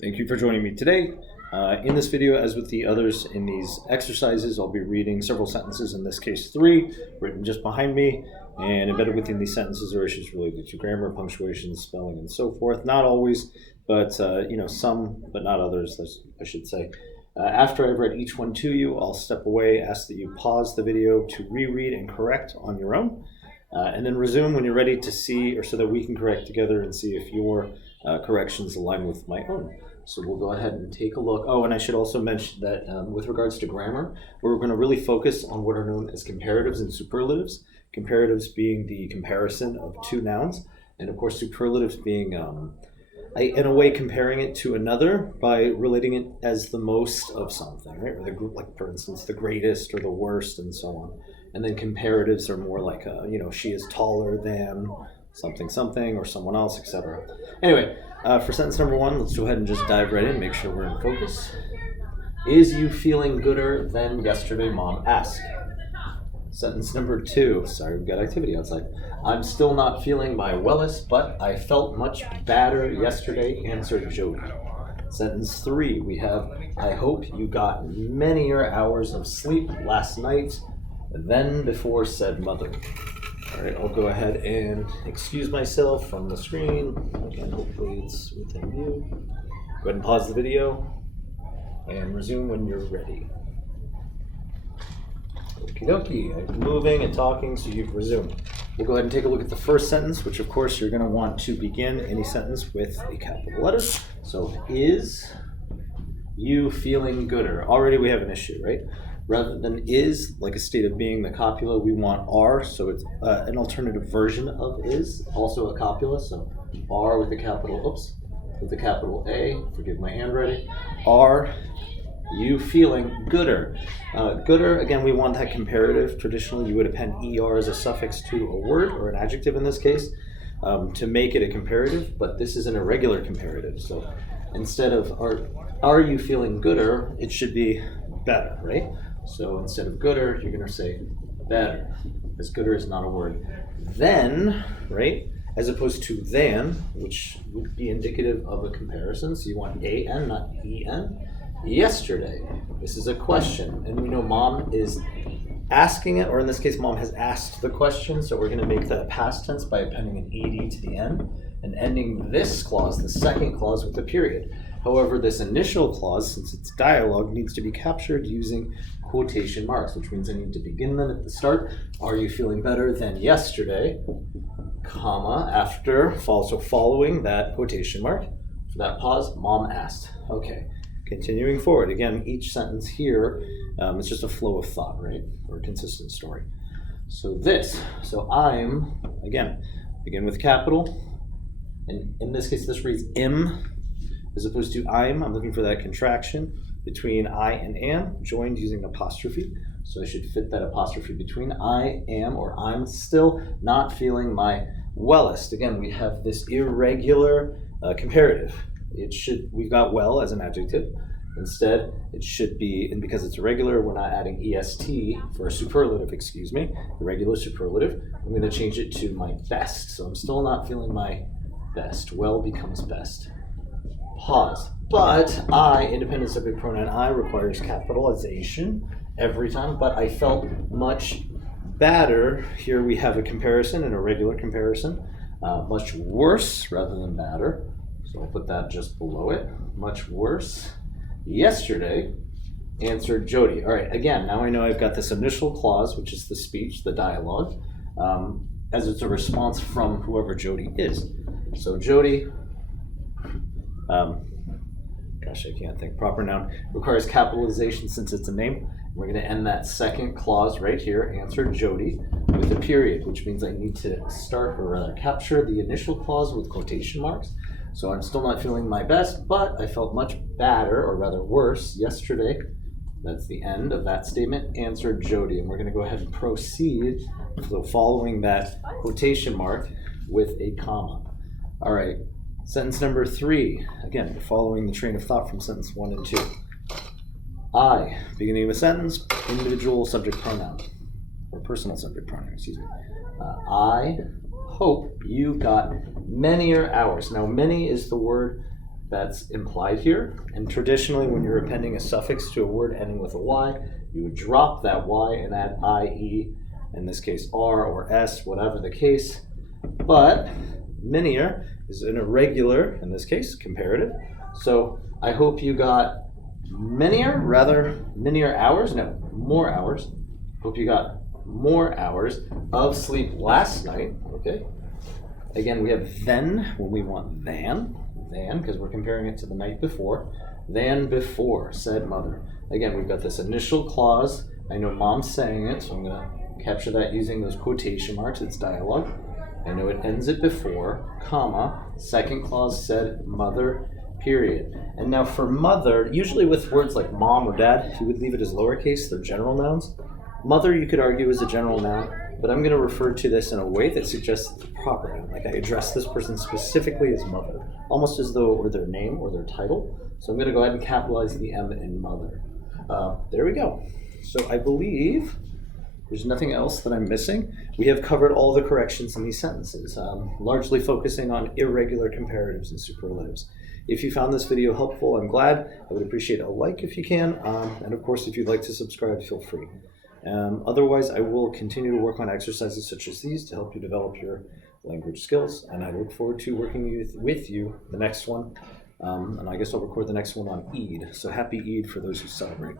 Thank you for joining me today. In this video, as with the others in these exercises, I'll be reading several sentences, in this case 3, written just behind me, and embedded within these sentences are issues related to grammar, punctuation, spelling, and so forth. Not always, but some, but not others, I should say. After I've read each one to you, I'll step away, ask that you pause the video to reread and correct on your own, and then resume when you're ready to see, or so that we can correct together and see if your corrections align with my own. So we'll go ahead and take a look. Oh, and I should also mention that with regards to grammar, we're going to really focus on what are known as comparatives and superlatives. Comparatives being the comparison of two nouns, and of course superlatives being, in a way, comparing it to another by relating it as the most of something, right? Or the group, like for instance, the greatest or the worst, and so on. And then comparatives are more like, she is taller than something, or someone else, etc. Anyway, for sentence number 1, let's go ahead and just dive right in, make sure we're in focus. Is you feeling gooder than yesterday, Mom asked. Sentence number 2, sorry, we've got activity outside. I'm still not feeling my wellest, but I felt much better yesterday, answered Jody. Sentence 3, we have, I hope you got manyer hours of sleep last night than before, said Mother. All right, I'll go ahead and excuse myself from the screen. Again, hopefully it's within view. Go ahead and pause the video and resume when you're ready. Okie dokie, I'm moving and talking, so you've resumed. We'll go ahead and take a look at the first sentence, which of course you're going to want to begin any sentence with a capital letter. So, is you feeling gooder? Already we have an issue, right? Rather than is, like a state of being, the copula, we want are, so it's an alternative version of is, also a copula, so are with the capital A, forgive my handwriting, are you feeling gooder? Gooder, again, we want that comparative. Traditionally, you would append er as a suffix to a word, or an adjective in this case, to make it a comparative, but this is an irregular comparative, so instead of are you feeling gooder, it should be better, right? So instead of gooder, you're going to say better, because gooder is not a word. Then, right, as opposed to than, which would be indicative of a comparison. So you want an, not en. Yesterday, this is a question, and we know Mom is asking it, or in this case, Mom has asked the question, so we're going to make that past tense by appending an ed to the end, and ending this clause, the second clause, with a period. However, this initial clause, since it's dialogue, needs to be captured using quotation marks, which means I need to begin them at the start. Are you feeling better than yesterday, comma, after, so following that quotation mark. For that pause, Mom asked. Okay, continuing forward. Again, each sentence here is just a flow of thought, right? Or a consistent story. So I'm, again, begin with capital. And in this case, this reads im, as opposed to I'm looking for that contraction between I and am, joined using apostrophe. So I should fit that apostrophe between I am, or I'm still not feeling my wellest. Again, we have this irregular comparative. We've got well as an adjective. Instead, it should be, and because it's irregular, we're not adding est for a superlative, irregular superlative. I'm going to change it to my best. So I'm still not feeling my best. Well becomes best. Pause. But I, independent subject pronoun I, requires capitalization every time, but I felt much better. Here we have a comparison, an irregular comparison. Much worse rather than better. So I'll put that just below it. Much worse. Yesterday, answered Jody. All right, again, now I know I've got this initial clause, which is the speech, the dialogue, as it's a response from whoever Jody is. So Jody, I can't think, proper noun, requires capitalization since it's a name. We're going to end that second clause right here, answered Jody, with a period, which means I need to capture the initial clause with quotation marks. So I'm still not feeling my best, but I felt much better, or rather worse, yesterday. That's the end of that statement, answered Jody. And we're going to go ahead and proceed, so following that quotation mark with a comma. All right, sentence number 3. Again, we're following the train of thought from sentence 1 and 2. I, beginning of a sentence, individual subject pronoun, or personal subject pronoun, I hope you got manyer hours. Now, many is the word that's implied here. And traditionally, when you're appending a suffix to a word ending with a Y, you would drop that Y and add IE, in this case R or S, whatever the case. But minier is an irregular, in this case, comparative. So I hope you got minier hours, no, more hours. Hope you got more hours of sleep last night, okay? Again, we have then when we want than, because we're comparing it to the night before. Than before, said mother. Again, we've got this initial clause. I know mom's saying it, so I'm gonna capture that using those quotation marks. It's dialogue. I know it ends it before, comma, second clause said mother, period. And now for mother, usually with words like mom or dad, you would leave it as lowercase, they're general nouns. Mother, you could argue, is a general noun, but I'm going to refer to this in a way that suggests it's a proper noun. Like I address this person specifically as mother, almost as though it were their name or their title. So I'm going to go ahead and capitalize the M in mother. There we go. So I believe there's nothing else that I'm missing. We have covered all the corrections in these sentences, largely focusing on irregular comparatives and superlatives. If you found this video helpful, I'm glad. I would appreciate a like if you can. And of course, if you'd like to subscribe, feel free. Otherwise, I will continue to work on exercises such as these to help you develop your language skills. And I look forward to working with you the next one. And I guess I'll record the next one on Eid. So happy Eid for those who celebrate.